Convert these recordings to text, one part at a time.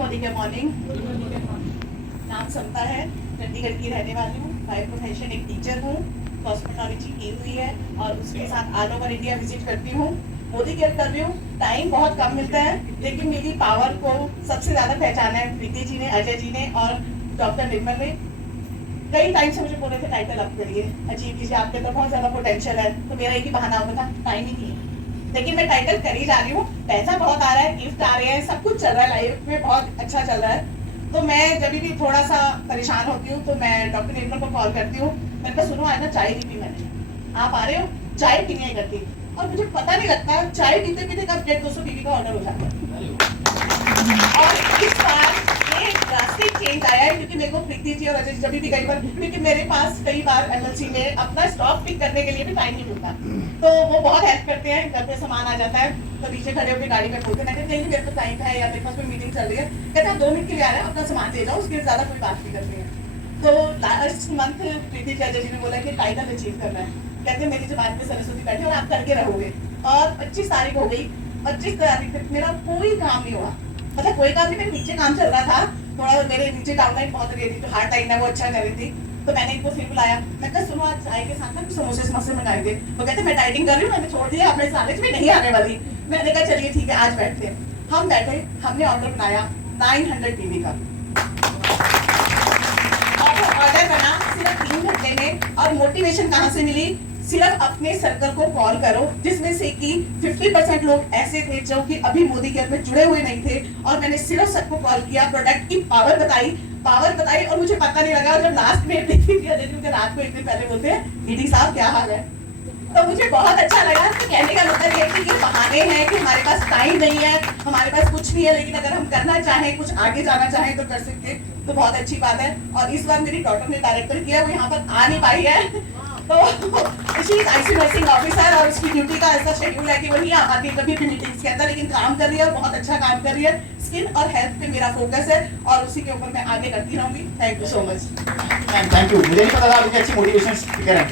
मोदी के मॉर्निंग। नाम समता है, चंडीगढ़ की रहने वाली हूँ। बाय प्रोफेशन एक टीचर हूँ। कॉस्मेटोलॉजी की हुई है और उसके साथ ऑल ओवर इंडिया विजिट करती हूँ। मोदी केयर कर रही हूँ। टाइम बहुत कम मिलता है, लेकिन मेरी पावर को सबसे ज्यादा पहचाना है प्रीति जी ने, अजय जी ने और डॉक्टर निर्मल ने। कई टाइम से मुझे बोले थे टाइटल अप करिए, अचीव कीजिए, आपके अंदर बहुत ज्यादा पोटेंशियल है। तो मेरा एक ही बहाना होता था, टाइम ही नहीं है। लेकिन मैं टाइटल कर ही जा रही हूँ, पैसा बहुत आ रहा है, गिफ्ट आ रहे हैं, सब कुछ चल रहा है, लाइफ में बहुत अच्छा चल रहा है। तो मैं जब भी थोड़ा सा परेशान होती हूँ तो मैं डॉक्टर निर्मल को कॉल करती हूँ। मैंने कहा सुनो आज ना चाय नहीं पी मैंने, आप आ रहे हो? चाय पीने ही करती। और मुझे पता नहीं लगता चाय पीते पीते कब 150 बीबी का ऑर्डर हो जाता है। और इस बार एक ड्रास्टिक चेंज आया है, क्योंकि मेरे को प्रीति जी और अजय जी जब भी कई बार, क्योंकि मेरे पास कई बार एमएलसी में अपना स्टॉक पिक करने के लिए भी टाइम नहीं मिलता, तो वो बहुत हेल्प करते हैं। घर पे सामान आ जाता है तो पीछे खड़े होकर गाड़ी में खोलते, मैं नहीं मेरे को टाइम है या मेरे पास कोई मीटिंग चल रही है, कहते हैं 2 मिनट के लिए आ रहे हैं, अपना सामान ले जाओ, उसके ज्यादा कोई बात नहीं करते हैं। तो लास्ट मंथ प्रीति जी अजय जी ने बोला कि टाइटल अचीव करना है। कहते मेरी जबान पे सरस्वती बैठी और आप करके रहोगे। और 25 तारीख हो गई, 25 तारीख तक मेरा कोई काम नहीं हुआ। मतलब कोई काम नहीं, मेरे नीचे काम चल रहा था थोड़ा, मेरे नीचे डाउनलाइन बहुत रही थी, तो हार्ड टाइम है वो अच्छा कर रही थी। तो मैंने इनको फिर बुलाया, मैं कहा सुनो आज चाय के साथ ना समोसे समोसे मंगाएंगे। वो कहते मैं डाइटिंग कर रही हूँ, मैंने छोड़ दिया, अपने कॉलेज में नहीं आने वाली। मैंने कहा चलिए ठीक है आज बैठते हैं। हम बैठे, हमने ऑर्डर बनाया 900 टीवी का। और ऑर्डर बना सिर्फ 3 घंटे में। और मोटिवेशन कहाँ से मिली? सिर्फ अपने सर्कल को कॉल करो, जिसमें से कि 50% लोग ऐसे थे जो कि अभी मोदी केयर में जुड़े हुए नहीं थे। और मैंने सिर्फ सबको कॉल किया, प्रोडक्ट की पावर बताई और मुझे पता नहीं लगा। जब लास्ट में देखी मुझे रात को एक दिन पहले बोलते हैं दीदी साहब क्या हाल है, तो मुझे बहुत अच्छा लगा। तो कहने का मतलब ये कि ये बहाने हैं कि हमारे पास टाइम नहीं है, हमारे पास कुछ नहीं है, लेकिन अगर हम करना चाहें, कुछ आगे जाना चाहें तो कर सकते, तो बहुत अच्छी बात है। और इस बार मेरी डॉटर ने डायरेक्टर किया, वो यहाँ पर आ नहीं पाई है, तो आईसी नर्सिंग ऑफिसर और उसकी ड्यूटी का ऐसा शेड्यूल है कि वो नहीं आ पाती कभी भी मीटिंग्स के अंदर, लेकिन काम कर रही है और बहुत अच्छा काम कर रही है। स्किन और हेल्थ पे मेरा फोकस है और उसी के ऊपर मैं आगे करती रहूंगी। Thank you so much. Thank you. मुझे नहीं पता था आप इतनी अच्छी मोटिवेशन स्पीकर हैं।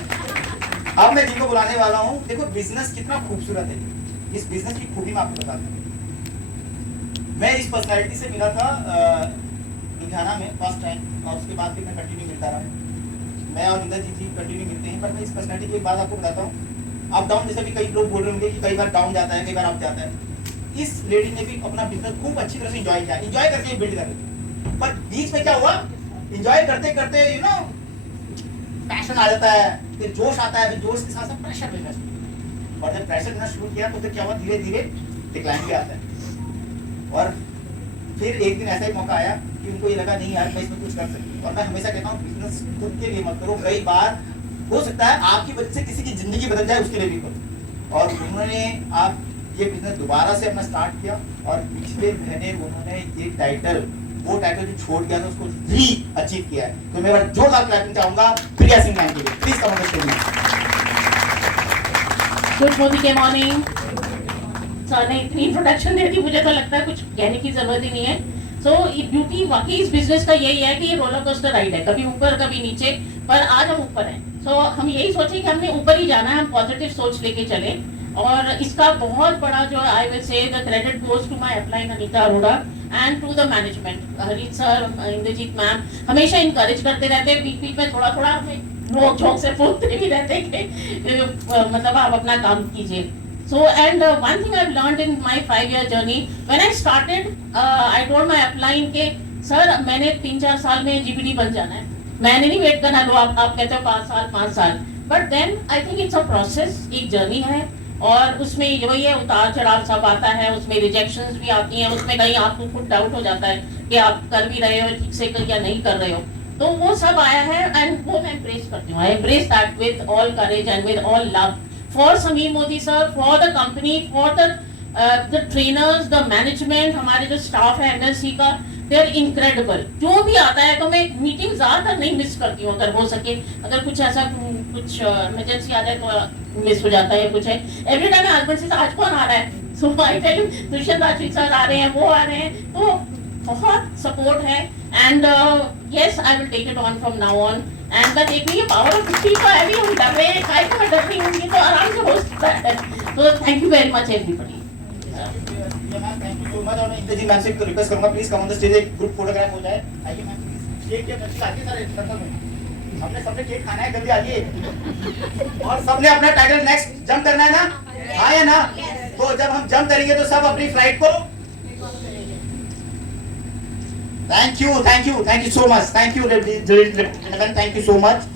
अब मैं जिनको बुलाने वाला हूँ, देखो बिजनेस कितना खूबसूरत है, इस बिजनेस की खूबी मैं आपको बताता हूँ। मैं इस पर्सनैलिटी से मिला था लुधियाना में फर्स्ट टाइम, और उसके बाद फिर मैं कंटिन्यू मिलता रहा। मैं और इंदर जी कंटिन्यू मिलते हैं, पर मैं इस पर्सनैलिटी की एक बात आपको बताता हूँ। अप डाउन जैसे भी कई लोग बोल रहे होंगे कि कई बार डाउन जाता है, कई बार अप जाता है। इस लेडी ने भी अपना बिजनेस खूब अच्छी तरह से एंजॉय किया, एंजॉय करके बिल्ड कर रही। पर बीच में क्या हुआ, एंजॉय करते करते पैशन आ जाता है, फिर जोश आता है, फिर जोश के साथ साथ प्रेशर मिलना शुरू किया। और जब प्रेशर मिलना शुरू किया तो फिर क्या हुआ, धीरे धीरे डिक्लाइन भी आता है। और फिर एक दिन ऐसा ही मौका आया कि उनको ये लगा नहीं यार मैं इसमें कुछ कर सकती। और मैं हमेशा कहता हूँ बिजनेस खुद के लिए मत करो, कई बार हो सकता है आपकी वजह से किसी की जिंदगी बदल जाए, उसके लिए भी करो। और उन्होंने आप ये बिजनेस दोबारा से अपना स्टार्ट किया, और पिछले महीने उन्होंने ये टाइटल, वो टाइटल जो छोड़ गया था उसको री अचीव किया है। तो मैं एक बार जोरदार क्लैपिंग चाहूंगा प्रिया सिंह मैम के लिए, please come on the stage. Good Modi के मॉर्निंग। सर ने इतनी इंट्रोडक्शन दे दी, मुझे तो लगता है कुछ कहने की जरूरत ही नहीं है। सो ब्यूटी वाकई इस बिजनेस का यही है कि ये रोलर कोस्टर राइड है, कभी ऊपर कभी नीचे, पर आज हम ऊपर हैं। सो हम यही सोचे कि हमने ऊपर ही जाना है, हम पॉजिटिव सोच लेके चले। और इसका बहुत बड़ा जो I will say the credit goes to my upline Anita Arora and to the management. Harish sir, Indrajeet ma'am हमेशा इनकरेज करते रहते हैं, बीच बीच में थोड़ा थोड़ा हमें नोक झोंक से बोलते भी रहते हैं कि मतलब आप अपना काम कीजिए। So and one thing I've learned in my 5-year journey, when I started, I told my upline के सर मैंने 3-4 साल में GPD बन जाना है, मैंने नहीं वेट करना। लो आप कहते हो 5 साल, but then I think it's a process, एक जर्नी है, और उसमें यही है उतार चढ़ाव सब आता है, उसमें रिजेक्शंस भी आती हैं, उसमें कहीं आपको खुद डाउट हो जाता है कि आप कर भी रहे हो ठीक से कर या नहीं कर रहे हो, तो वो सब आया है एंड वो मैं एम्ब्रेस करती हूँ। I embrace that with all courage and with all love for Sameer Modi sir, for the company, for the trainers, the management, हमारे जो staff है MLC का, they are incredible। जो भी आता है तो मैं मीटिंग ज़्यादातर नहीं मिस करती हूँ, अगर हो सके, अगर कुछ ऐसा कुछ इमरजेंसी आ जाए तो मिस हो जाता है कुछ है। एवरी टाइम हस्बैंड से आज कौन आ रहा है, सो I tell Dushyant Rajvi sir आ रहे हैं, वो आ रहे हैं, तो बहुत सपोर्ट है। And yes I will take it on from now on. And मैं देख रही है पावर ऑफ 50 का है भी, हम डर रहे हैं, काय को मैं डर रही हूँ, ये तो आराम से हो सकता है। तो thank you very much everybody. Ma'am thank you so much. और मैं इंद्रजीत मैम से रिक्वेस्ट करूंगा please come on the stage, एक ग्रुप फोटोग्राफ हो जाए। आइए मैम प्लीज। केक के बच्चे आइए सारे सर्कल में। हमने सबने केक खाना है, जल्दी आइए। और सबने अपना टाइटल नेक्स्ट जंप करना है ना? हाँ या ना? तो जब हम जंप करेंगे तो सब अपनी फ्लाइट को thank you so much, thank you so much.